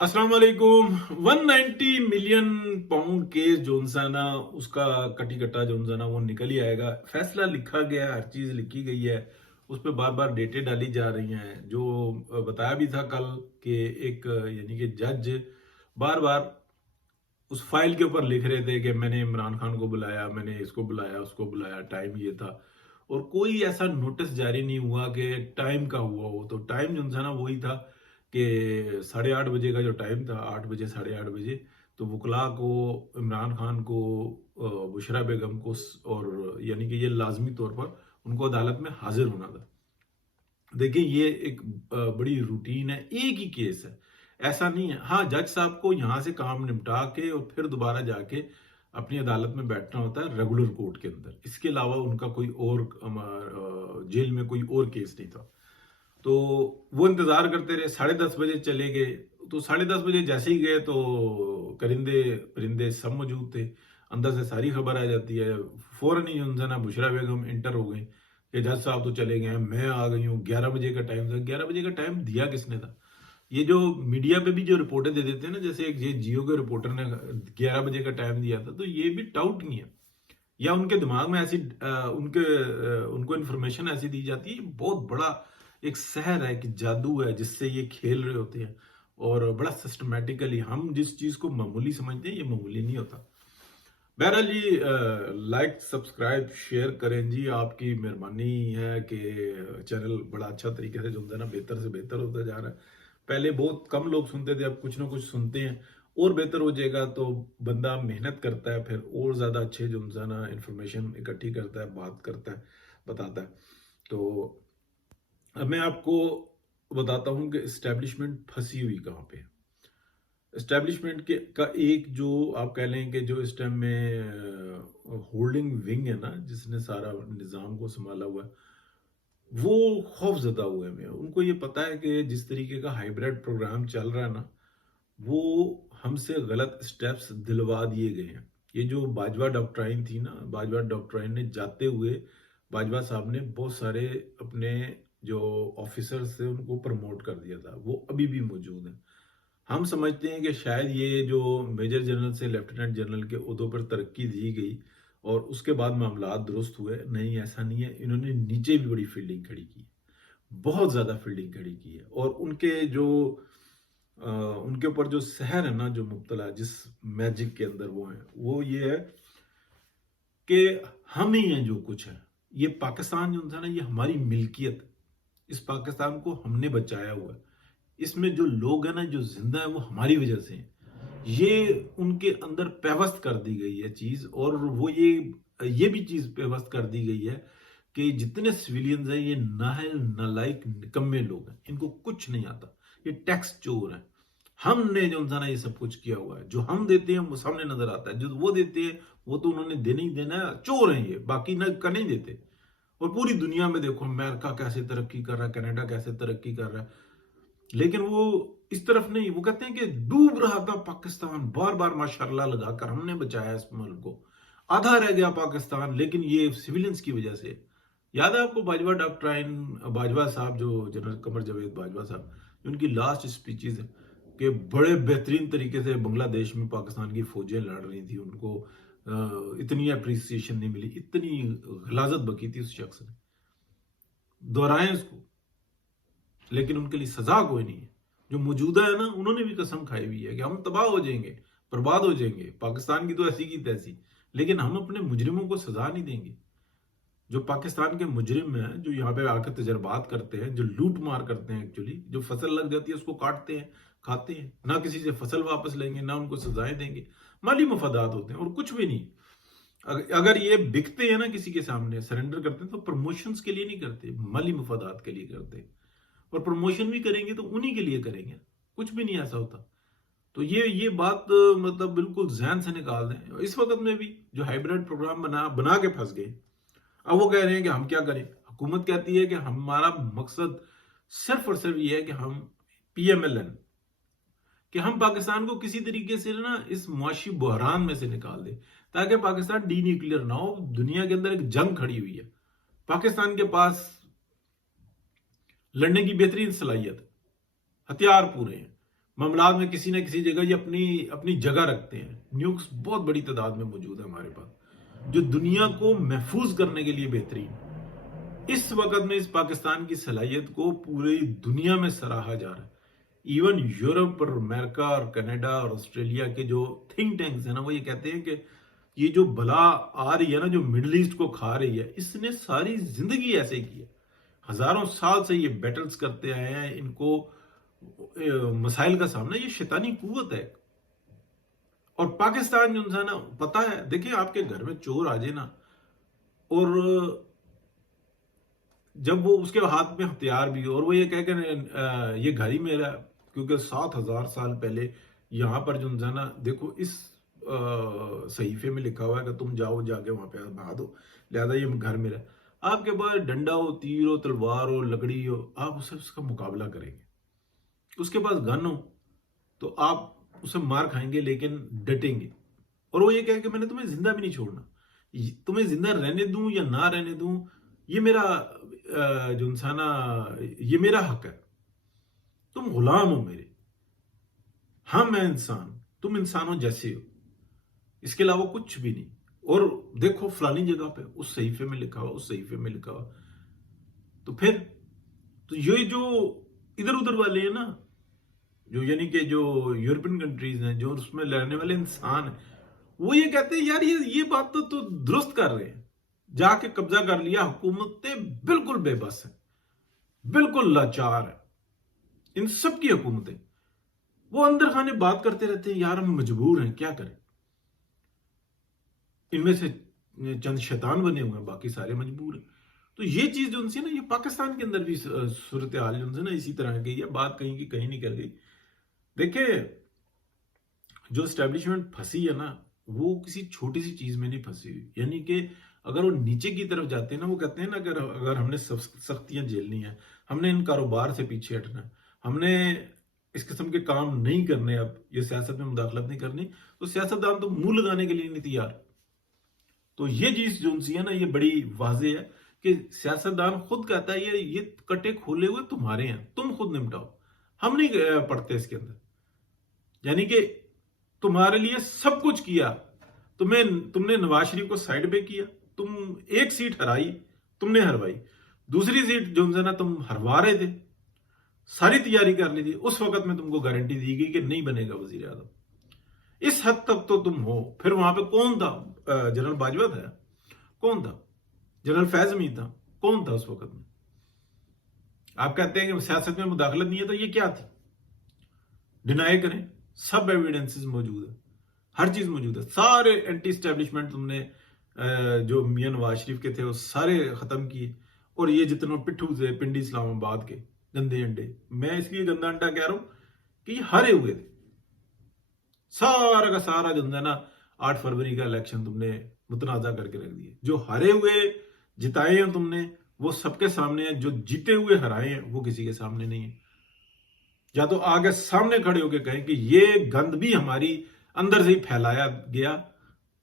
अस्सलाम वालेकुम। 190 million pound case zone सा ना उसका कटी कट्टा जोन सा ना वो निकल ही आएगा। फैसला लिखा गया है, हर चीज लिखी गई है, उस पर बार बार डेटें डाली जा रही हैं। जो बताया भी था कल कि एक यानी कि जज बार बार उस फाइल के ऊपर लिख रहे थे कि मैंने इमरान खान को बुलाया, मैंने इसको बुलाया, उसको बुलाया, टाइम ये था, और कोई ऐसा नोटिस जारी नहीं हुआ कि टाइम का हुआ हो। तो टाइम जो था ना वही था कि 8:30 बजे का जो टाइम था, 8 बजे, 8:30 बजे, तो वकला को, इमरान खान को, बुशरा बेगम को, और यानी कि ये लाजमी तौर पर उनको अदालत में हाजिर होना था। देखिए ये एक बड़ी रूटीन है, एक ही केस है, ऐसा नहीं है। हाँ, जज साहब को यहाँ से काम निपटा के और फिर दोबारा जाके अपनी अदालत में बैठना होता है रेगुलर कोर्ट के अंदर। इसके अलावा उनका कोई और जेल में कोई और केस नहीं था। तो वो इंतजार करते रहे, 10:30 बजे चले गए। तो 10:30 बजे जैसे ही गए तो करिंदे परिंदे सब मौजूद थे, अंदर से सारी खबर आ जाती है। फौरन ही जो है ना बुशरा बेगम इंटर हो गई कि जज साहब तो चले गए हैं, मैं आ गई हूँ। 11 बजे का टाइम था। 11 बजे का टाइम दिया किसने था? ये जो मीडिया पे भी जो रिपोर्टें दे देते हैं ना, जैसे एक ये जियो के रिपोर्टर ने 11 बजे का टाइम दिया था, तो ये भी डाउट नहीं है, या उनके दिमाग में ऐसी उनको इन्फॉर्मेशन ऐसी दी जाती है। बहुत बड़ा एक सहर है कि जादू है जिससे ये खेल रहे होते हैं, और बड़ा सिस्टमेटिकली। हम जिस चीज को मामूली समझते हैं, ये मामूली नहीं होता। बहरहाल जी, लाइक सब्सक्राइब शेयर करें जी, आपकी मेहरबानी है कि चैनल बड़ा अच्छा तरीके से जो है ना बेहतर से बेहतर होता जा रहा है। पहले बहुत कम लोग सुनते थे, अब कुछ ना कुछ सुनते हैं। और बेहतर हो जाएगा तो बंदा मेहनत करता है, फिर और ज़्यादा अच्छे जो है ना इंफॉर्मेशन इकट्ठी करता है, बात करता है, बताता है। तो अब मैं आपको बताता हूँ कि इस्टेब्लिशमेंट फंसी हुई कहाँ पे है। एस्टेब्लिशमेंट के का एक जो आप कह लें कि जो इस टाइम में होल्डिंग विंग है ना, जिसने सारा निज़ाम को संभाला हुआ है, वो खौफजदा हुए हैं। उनको ये पता है कि जिस तरीके का हाइब्रिड प्रोग्राम चल रहा है ना, वो हमसे गलत स्टेप्स दिलवा दिए गए हैं। ये जो बाजवा डॉक्ट्राइन थी ना, बाजवा डॉक्ट्राइन ने जाते हुए बाजवा साहब ने बहुत सारे अपने जो ऑफिसर्स थे उनको प्रमोट कर दिया था, वो अभी भी मौजूद हैं। हम समझते हैं कि शायद ये जो मेजर जनरल से लेफ्टिनेंट जनरल के ओहदों पर तरक्की दी गई और उसके बाद मामलात दुरुस्त हुए, नहीं ऐसा नहीं है। इन्होंने नीचे भी बड़ी फील्डिंग खड़ी की है, बहुत ज्यादा फील्डिंग खड़ी की है। और उनके जो उनके ऊपर जो सहर है ना, जो मुब्तला जिस मैजिक के अंदर वो है, वो ये है कि हम ही हैं जो कुछ है। ये पाकिस्तान जो था ना, ये हमारी मिल्कियत है। इस पाकिस्तान को हमने बचाया हुआ है। इसमें जो लोग हैं ना, जो जिंदा है, वो हमारी वजह से हैं। ये उनके अंदर पेवस्त कर दी गई है चीज। और वो ये भी चीज पेवस्त कर दी गई है कि जितने सिविलियंस हैं, ये नाहल नालायक निकम्मे लोग हैं, इनको कुछ नहीं आता। ये टैक्स चोर है। हमने जो था ना ये सब कुछ किया हुआ है। जो हम देते हैं वो सामने नजर आता है, जो वो देते हैं वो तो उन्होंने देने ही देना है। चोर हैं ये, बाकी ना का नहीं देते। और पूरी दुनिया में देखो, अमेरिका कैसे तरक्की कर रहा है, कनाडा कैसे तरक्की कर रहा है, लेकिन वो इस तरफ नहीं। वो कहते हैं कि डूब रहा था पाकिस्तान, बार बार माशाल्लाह लगाकर हमने बचाया इस मुल्क को। आधा रह गया पाकिस्तान, लेकिन ये सिविलियंस की वजह से। याद है आपको बाजवा डॉक्ट्राइन, बाजवा साहब, जो जनरल कमर जावेद बाजवा साहब, उनकी लास्ट स्पीचेस है कि बड़े बेहतरीन तरीके से बांग्लादेश में पाकिस्तान की फौजें लड़ रही थी, उनको इतनी अप्रिसिएशन नहीं मिली, इतनी गलाजत बकी थी उस शख्स ने। दोहराएं इसको, लेकिन उनके लिए सजा कोई नहीं है। जो मौजूदा है ना, उन्होंने भी कसम खाई हुई है कि हम तबाह हो जाएंगे, बर्बाद हो जाएंगे, पाकिस्तान की तो ऐसी की तैसी, लेकिन हम अपने मुजरिमों को सजा नहीं देंगे। जो पाकिस्तान के मुजरिम हैं, जो यहाँ पे आकर तजर्बात करते हैं, जो लूट मार करते हैं, एक्चुअली जो फसल लग जाती है उसको काटते हैं, खाते हैं, ना किसी से फसल वापस लेंगे, ना उनको सजाएं देंगे। माली मफादात होते हैं और कुछ भी नहीं। अगर ये बिकते हैं ना किसी के सामने, सरेंडर करते हैं, तो प्रमोशंस के लिए नहीं करते, माली मफादात के लिए करते हैं। और प्रमोशन भी करेंगे तो उन्हीं के लिए करेंगे, कुछ भी नहीं ऐसा होता। तो ये बात मतलब बिल्कुल जहन से निकाल दें। इस वक्त में भी जो हाइब्रिड प्रोग्राम बना बना के फंस गए, अब वो कह रहे हैं कि हम क्या करें। हुकूमत कहती है कि हमारा मकसद सिर्फ और सिर्फ ये है कि हम PMLN, कि हम पाकिस्तान को किसी तरीके से ना इस मुआशी बहरान में से निकाल दें, ताकि पाकिस्तान डी न्यूक्लियर ना हो। दुनिया के अंदर एक जंग खड़ी हुई है, पाकिस्तान के पास लड़ने की बेहतरीन सलाहियत, हथियार पूरे हैं, मामलात में किसी न किसी जगह ये अपनी अपनी जगह रखते हैं। न्यूक्स बहुत बड़ी तादाद में मौजूद है हमारे पास, जो दुनिया को महफूज करने के लिए बेहतरीन। इस वक्त में इस पाकिस्तान की सलाहियत को पूरी दुनिया में सराहा जा रहा है। इवन यूरोप और अमेरिका और कनाडा और ऑस्ट्रेलिया के जो थिंक टैंक्स हैं ना, वो ये कहते हैं कि ये जो बला आ रही है ना, जो मिडिल ईस्ट को खा रही है, इसने सारी जिंदगी ऐसे की है। हजारों साल से ये बैटल्स करते आए हैं, इनको मसाइल का सामना, ये शैतानी कुव्वत है। और पाकिस्तान जो है ना, पता है, देखिए आपके घर में चोर आ जाए ना, और जब वो उसके हाथ में हथियार भी हो और वो ये कह के ये घर ही मेरा है, क्योंकि 7,000 साल पहले यहाँ पर जो है ना, देखो इस सहीफे में लिखा हुआ है कि तुम जाओ जाके वहां पे बहा दो, लिहाजा ये घर मेरा है। आपके पास डंडा हो, तीर हो, तलवार हो, लकड़ी हो, आप उससे उसका मुकाबला करेंगे। उसके पास गन हो तो आप उसे मार खाएंगे, लेकिन डटेंगे। और वो ये कहे कि मैंने तुम्हें जिंदा भी नहीं छोड़ना, तुम्हें जिंदा रहने दूं या ना रहने दूं, ये मेरा जो इंसाना, ये मेरा हक है। तुम गुलाम हो मेरे, हाँ मैं इंसान, तुम इंसानों जैसे हो, इसके अलावा कुछ भी नहीं। और देखो फलानी जगह पे उस सहीफे में लिखा हुआ, उस सहीफे में लिखा हुआ। तो फिर तो ये जो इधर उधर वाले हैं ना, जो यानी कि जो यूरोपियन कंट्रीज हैं, जो उसमें रहने वाले इंसान हैं, वो ये कहते हैं यार ये बात तो दुरुस्त कर रहे हैं, जाके कब्जा कर लिया। हुकूमतें बिल्कुल बेबस है, बिल्कुल लाचार है, इन सब की हुकूमतें। वो अंदर खाने बात करते रहते हैं, यार हम मजबूर हैं, क्या करें। इनमें से चंद शैतान बने हुए हैं, बाकी सारे मजबूर हैं। तो ये चीज जो उनसे ना, ये पाकिस्तान के अंदर भी सूरत हाल जो उनसे ना इसी तरह की है। बात कहीं की कहीं निकल गई। देखिए जो एस्टेब्लिशमेंट फंसी है ना, वो किसी छोटी सी चीज में नहीं फंसी हुई। यानी कि अगर वो नीचे की तरफ जाते हैं ना, वो कहते हैं ना, अगर अगर हमने सख्तियां झेलनी है, हमने इन कारोबार से पीछे हटना है, हमने इस किस्म के काम नहीं करने, अब ये सियासत में मुदाखलत नहीं करनी, तो सियासतदान तो मुंह लगाने के लिए नहीं तैयार। तो ये चीज जो है ना, ये बड़ी वाजे है कि सियासतदान खुद कहता है ये कटे खोले हुए तुम्हारे हैं, तुम खुद निपटाओ, हम नहीं पढ़ते इसके अंदर। यानी कि तुम्हारे लिए सब कुछ किया, तुमने नवाज शरीफ को साइड पे किया, तुम एक सीट हराई, तुमने हरवाई, दूसरी सीट जो है ना तुम हरवा रहे थे, सारी तैयारी कर ली थी, उस वक्त में तुमको गारंटी दी गई कि नहीं बनेगा वजीर आजम। इस हद तक तो तुम हो। फिर वहां पे कौन था? जनरल बाजवा था? कौन था? जनरल फैज मीर था? कौन था उस वक्त में? आप कहते हैं कि सियासत में मुदाखलत नहीं है, तो ये क्या थी? डिनाई करें, सब एविडेंसेस मौजूद है, हर चीज मौजूद है। सारे एंटी स्टैब्लिशमेंट तुमने जो मियां नवाज शरीफ के थे वो सारे खत्म किए। और ये जितने पिट्ठू थे पिंडी इस्लामाबाद के गंदे अंडे, मैं इसलिए गंदा अंडा कह रहा हूं कि ये हारे हुए थे। सारा का सारा जो है ना 8 फरवरी का इलेक्शन तुमने मुतनाजा करके रख दिया। जो हारे हुए जिताए हैं तुमने, वो सबके सामने है, जो जीते हुए हराए हैं वो किसी के सामने नहीं है। या तो आगे सामने खड़े होकर कहें कि ये गंद भी हमारी अंदर से ही फैलाया गया,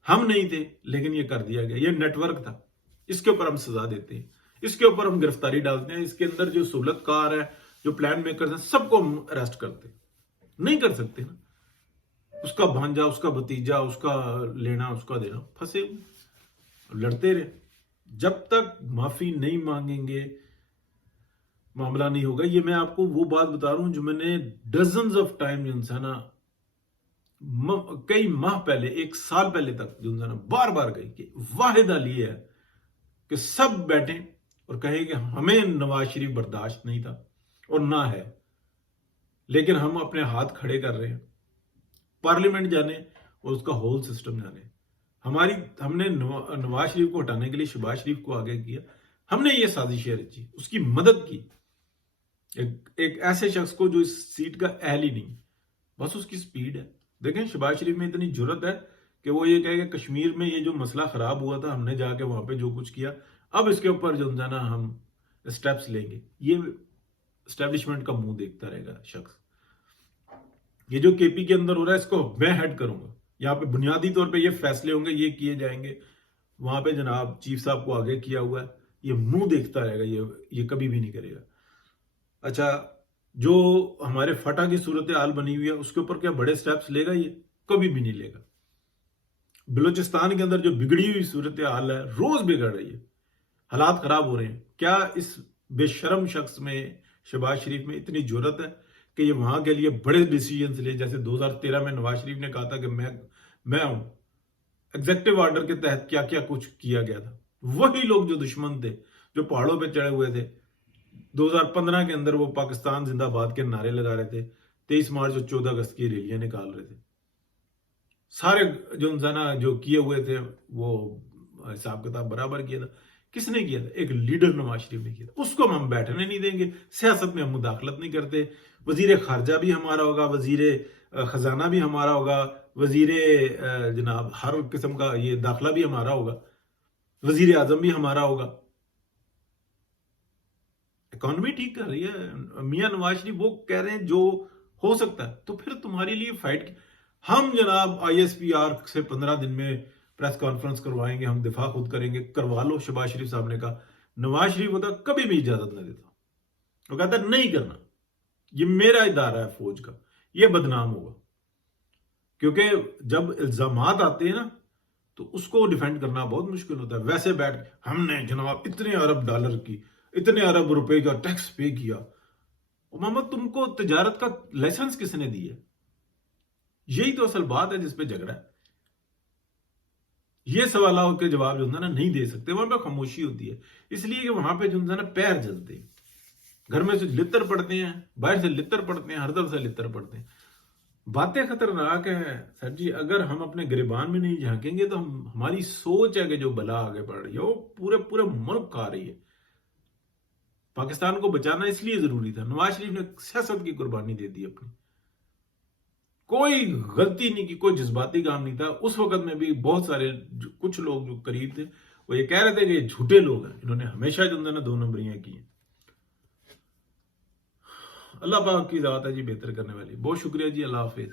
हम नहीं थे लेकिन ये कर दिया गया, ये नेटवर्क था, इसके ऊपर हम सजा देते हैं, इसके ऊपर हम गिरफ्तारी डालते हैं, इसके अंदर जो सहूलतकार है, जो प्लान मेकर हैं, सबको हम अरेस्ट करते हैं। नहीं कर सकते ना, उसका भांजा, उसका भतीजा, उसका लेना, उसका देना, फंसे हुए लड़ते रहे। जब तक माफी नहीं मांगेंगे मामला नहीं होगा। ये मैं आपको वो बात बता रहा हूं जो मैंने डजन्स ऑफ टाइम जो है ना, कई माह पहले, 1 साल पहले तक जो है ना बार बार कही कि वाहिद हल ये है कि सब बैठे और कहें कि हमें नवाज शरीफ बर्दाश्त नहीं था और ना है, लेकिन हम अपने हाथ खड़े कर रहे हैं। पार्लियामेंट जाने और उसका होल सिस्टम जाने। हमने नवाज शरीफ को हटाने के लिए शहबाज शरीफ को आगे किया, हमने ये साजिशें रची, उसकी मदद की। एक ऐसे शख्स को जो इस सीट का अहल ही नहीं, बस उसकी स्पीड है। देखें शहबाज शरीफ में इतनी जुर्रत है कि वो ये कहे कि कश्मीर में ये जो मसला खराब हुआ था, हमने जाके वहां पे जो कुछ किया, अब इसके ऊपर जो है ना हम स्टेप्स लेंगे। ये एस्टेब्लिशमेंट का मुंह देखता रहेगा शख्स। ये जो केपी के अंदर हो रहा है, इसको मैं हेड करूंगा। यहाँ पे बुनियादी तौर पे ये फैसले होंगे, ये किए जाएंगे। वहां पे जनाब चीफ साहब को आगे किया हुआ है, ये मुंह देखता रहेगा, ये कभी भी नहीं करेगा। अच्छा, जो हमारे फटा की सूरत हाल बनी हुई है उसके ऊपर क्या बड़े स्टेप्स लेगा? ये कभी भी नहीं लेगा। बलूचिस्तान के अंदर जो बिगड़ी हुई सूरत हाल है, रोज बिगड़ रही है, हालात खराब हो रहे हैं। क्या इस बेशरम शख्स में, शहबाज शरीफ में इतनी जुर्रत है कि ये वहां के लिए बड़े डिसीजन ले? जैसे 2013 में नवाज शरीफ ने कहा था कि मैं हूं, एग्जेक्टिव ऑर्डर के तहत क्या क्या कुछ किया गया था। वही लोग जो दुश्मन थे, जो पहाड़ों पे चढ़े हुए थे, 2015 के अंदर वो पाकिस्तान जिंदाबाद के नारे लगा रहे थे, 23 मार्च और 14 अगस्त की रैलियां निकाल रहे थे, सारे जो इंसान जो किए हुए थे वो हिसाब किताब बराबर किया था। किसने किया था? एक लीडर नवाज शरीफ ने किया था। उसको हम बैठने नहीं देंगे। सियासत में हम मुदाखलत नहीं करते। वजीर खारजा भी हमारा होगा, वजीर खजाना भी हमारा होगा, वजीर जनाब हर किस्म का ये दाखिला भी हमारा होगा, वजीर आजम भी हमारा होगा। इकोनॉमी ठीक कर रही है मियां नवाज शरीफ, वो कह रहे हैं जो हो सकता है, तो फिर तुम्हारे लिए फाइट। हम जनाब ISPR से 15 दिन में प्रेस कॉन्फ्रेंस करवाएंगे, हम दिफा खुद करेंगे, करवा लो। शहबाज शरीफ साहब ने कहा। नवाज शरीफ होता कभी भी इजाजत न देता, वो कहता नहीं करना, ये मेरा इदारा है फौज का, ये बदनाम होगा। क्योंकि जब इल्जामात आते हैं ना तो उसको डिफेंड करना बहुत मुश्किल होता है। वैसे बैठ के हमने जनाब इतने अरब डॉलर की, इतने अरब रुपए का टैक्स पे किया। मोहम्मद, तुमको तजारत का लाइसेंस किसने दिया? यही तो असल बात है जिसपे झगड़ा है। ये सवालों के जवाब जो है ना नहीं दे सकते, वहां पे खामोशी होती है, इसलिए कि वहां पे जो है ना पैर जलते हैं। घर में से लितर पड़ते हैं, बाहर से लितर पड़ते हैं, हर तरफ से लितर पड़ते हैं। बातें खतरनाक है सर जी। अगर हम अपने गिरबान में नहीं झांकेंगे तो हमारी सोच है कि जो बला आगे बढ़ रही है वो पूरे पूरे मुल्क का आ रही है। पाकिस्तान को बचाना इसलिए जरूरी था। नवाज शरीफ ने सियासत की कुर्बानी दे दी अपनी, कोई गलती नहीं की, कोई जज्बाती काम नहीं था। उस वक्त में भी बहुत सारे कुछ लोग जो करीब थे वो ये कह रहे थे कि ये झूठे लोग हैं, इन्होंने हमेशा जो है ना 2 नंबरियां की हैं। अल्लाह पाक की ज़ात है जी बेहतर करने वाली। बहुत शुक्रिया जी, अल्लाह हाफिज।